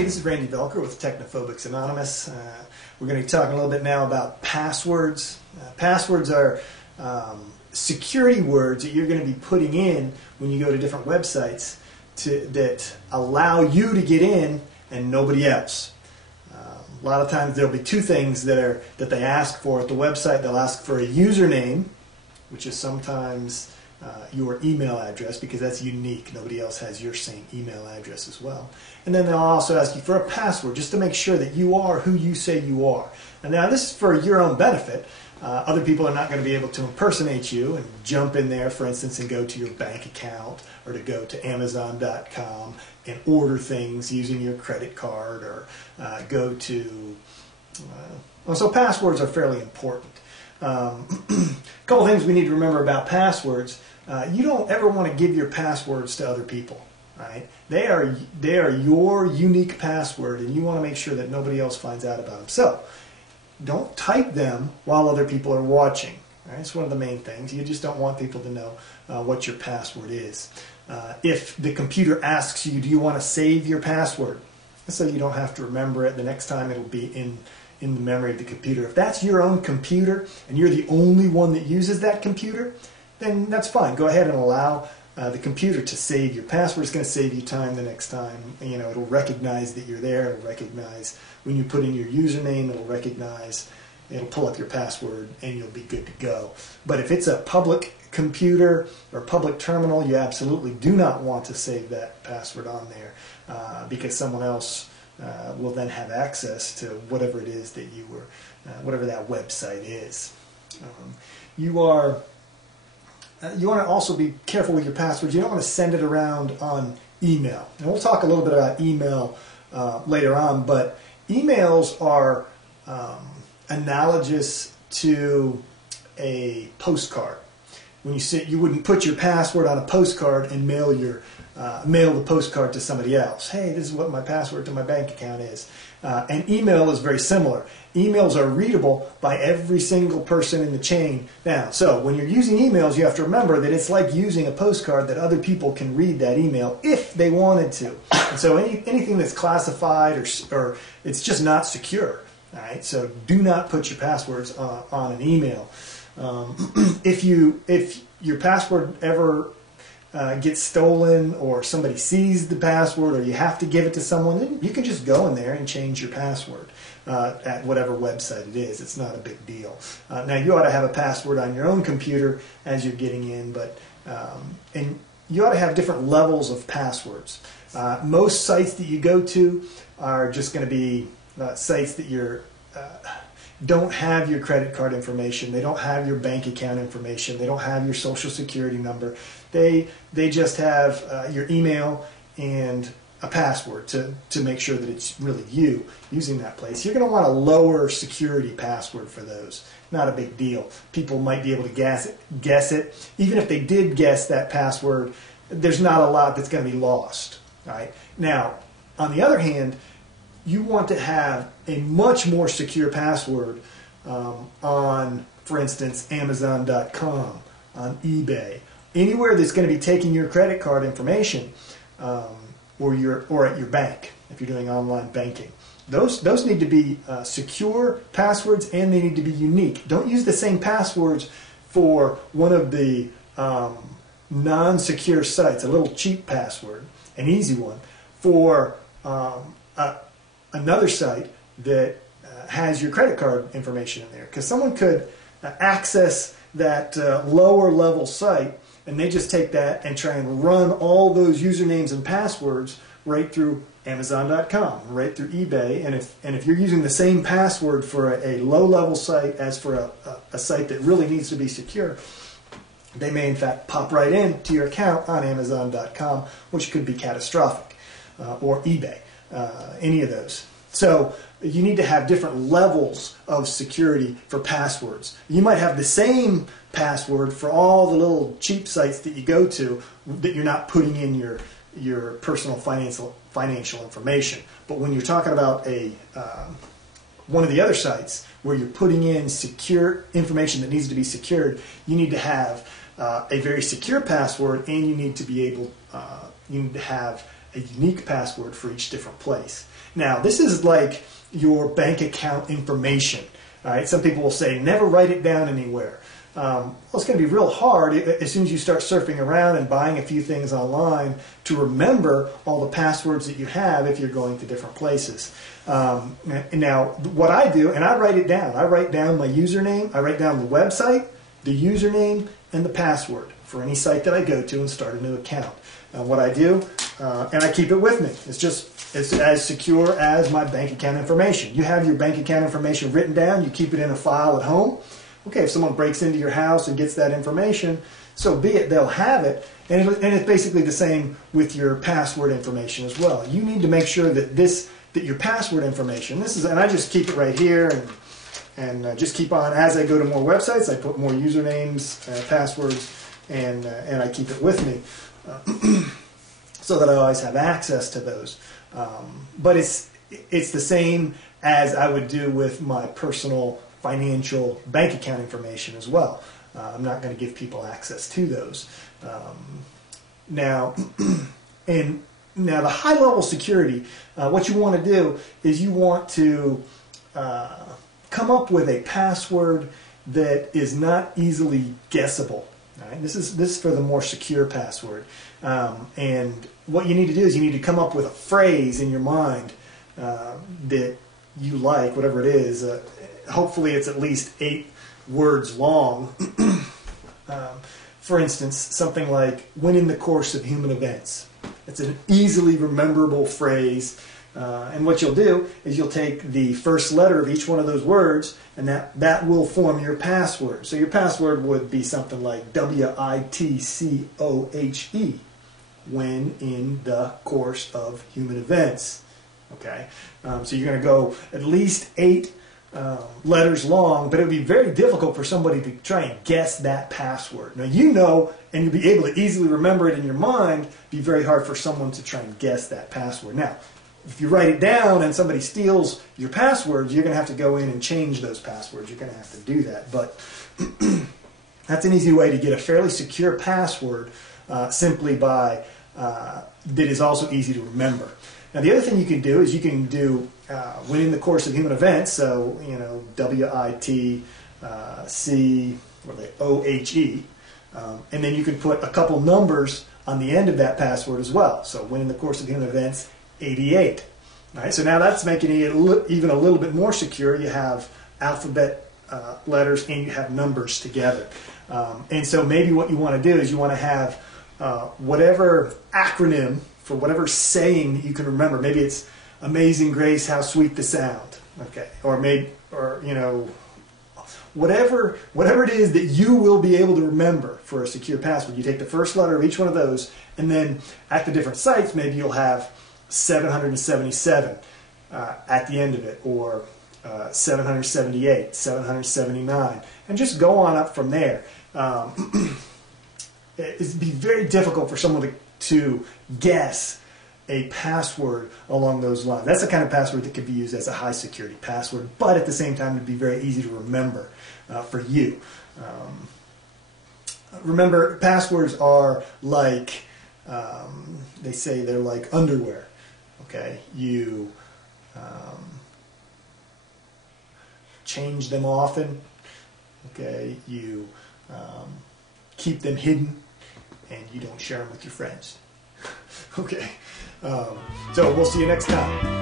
Hey, this is Randy Velker with Technophobics Anonymous. We're going to be talking a little bit now about passwords. Passwords are security words that you're going to be putting in when you go to different websites that allow you to get in and nobody else. A lot of times there'll be two things that they ask for at the website. They'll ask for a username, which is sometimes your email address, because that's unique. Nobody else has your same email address as well. And then they'll also ask you for a password, just to make sure that you are who you say you are. And now this is for your own benefit. Other people are not going to be able to impersonate you and jump in there, for instance, and go to your bank account or to go to Amazon.com and order things using your credit card, or go to... so passwords are fairly important. A couple things we need to remember about passwords. You don't ever want to give your passwords to other people. Right? They are your unique password, and you want to make sure that nobody else finds out about them. So don't type them while other people are watching. Right? It's one of the main things. You just don't want people to know what your password is. If the computer asks you, do you want to save your password? So you don't have to remember it. The next time it'll be in the memory of the computer. If that's your own computer and you're the only one that uses that computer, then that's fine. Go ahead and allow the computer to save your password. It's going to save you time the next time. You know, it'll recognize that you're there. It'll recognize when you put in your username. It'll pull up your password, and you'll be good to go. But if it's a public computer or public terminal, you absolutely do not want to save that password on there, because someone else will then have access to whatever it is that you were, whatever that website is. You want to also be careful with your passwords. You don't want to send it around on email. And we'll talk a little bit about email later on, but emails are analogous to a postcard. When you wouldn't put your password on a postcard and mail the postcard to somebody else. Hey, this is what my password to my bank account is. And email is very similar. Emails are readable by every single person in the chain. Now, so when you're using emails, you have to remember that it's like using a postcard, that other people can read that email if they wanted to. And so anything that's classified or it's just not secure. All right, so do not put your passwords on an email. If your password ever gets stolen, or somebody sees the password, or you have to give it to someone, then you can just go in there and change your password at whatever website it is. It's not a big deal. Now, you ought to have a password on your own computer as you're getting in, and you ought to have different levels of passwords. Most sites that you go to are just going to be sites that don't have your credit card information. They don't have your bank account information. They don't have your social security number. They just have your email and a password to make sure that it's really you using that place. You're going to want a lower security password for those. Not a big deal. People might be able to guess it. Even if they did guess that password, there's not a lot that's going to be lost. Right? Now, on the other hand, you want to have a much more secure password on, for instance, Amazon.com, on eBay, anywhere that's going to be taking your credit card information, or at your bank if you're doing online banking. Those need to be secure passwords, and they need to be unique. Don't use the same passwords for one of the non-secure sites, a little cheap password, an easy one, for another site that has your credit card information in there, because someone could access that lower level site, and they just take that and try and run all those usernames and passwords right through Amazon.com, right through eBay. And if you're using the same password for a low level site as for a site that really needs to be secure, they may in fact pop right into your account on Amazon.com, which could be catastrophic, or eBay. Any of those. So you need to have different levels of security for passwords. You might have the same password for all the little cheap sites that you go to that you're not putting in your personal financial information. But when you're talking about one of the other sites where you're putting in secure information that needs to be secured, you need to have a very secure password, and you need to be able, you need to have a unique password for each different place. Now, this is like your bank account information. All right? Some people will say, never write it down anywhere. Well, it's going to be real hard as soon as you start surfing around and buying a few things online to remember all the passwords that you have if you're going to different places. Now, what I do, and I write it down. I write down my username, I write down the website, the username, and the password for any site that I go to and start a new account. What I do, and I keep it with me. It's as secure as my bank account information. You have your bank account information written down, you keep it in a file at home. Okay, if someone breaks into your house and gets that information, so be it, they'll have it. And it's basically the same with your password information as well. You need to make sure that that your password information, and I just keep it right here and just keep on, as I go to more websites, I put more usernames, passwords, and I keep it with me so that I always have access to those. But it's the same as I would do with my personal financial bank account information as well. I'm not going to give people access to those. Now the high level security, what you want to do is you want to come up with a password that is not easily guessable. Right? This is for the more secure password. And what you need to do is you need to come up with a phrase in your mind that you like, whatever it is. Hopefully it's at least 8 words long. For instance, something like, when in the course of human events. It's an easily rememberable phrase. And what you'll do is you'll take the first letter of each one of those words, and that will form your password. So your password would be something like WITCOHE, when in the course of human events. Okay, so you're going to go at least 8 letters long, but it would be very difficult for somebody to try and guess that password. Now you know, and you'll be able to easily remember it in your mind. It'd be very hard for someone to try and guess that password. Now, if you write it down and somebody steals your passwords, you're going to have to go in and change those passwords. You're going to have to do that. But that's an easy way to get a fairly secure password simply by that is also easy to remember. Now, the other thing you can do is you can do when in the course of human events, so, you know, WITCOHE, and then you can put a couple numbers on the end of that password as well. So, when in the course of human events, 88. All right, so now that's making it even a little bit more secure. You have alphabet letters and you have numbers together. And so maybe what you want to do is you want to have whatever acronym for whatever saying that you can remember. Maybe it's Amazing Grace, how sweet the sound. Okay, or you know, whatever it is that you will be able to remember for a secure password. You take the first letter of each one of those, and then at the different sites, maybe you'll have 777 at the end of it, or 778, 779, and just go on up from there. It'd be very difficult for someone to guess a password along those lines. That's the kind of password that could be used as a high security password, but at the same time it'd be very easy to remember for you. Remember, passwords are like, they say they're like underwear. Okay, you change them often. Okay, you keep them hidden, and you don't share them with your friends. Okay, so we'll see you next time.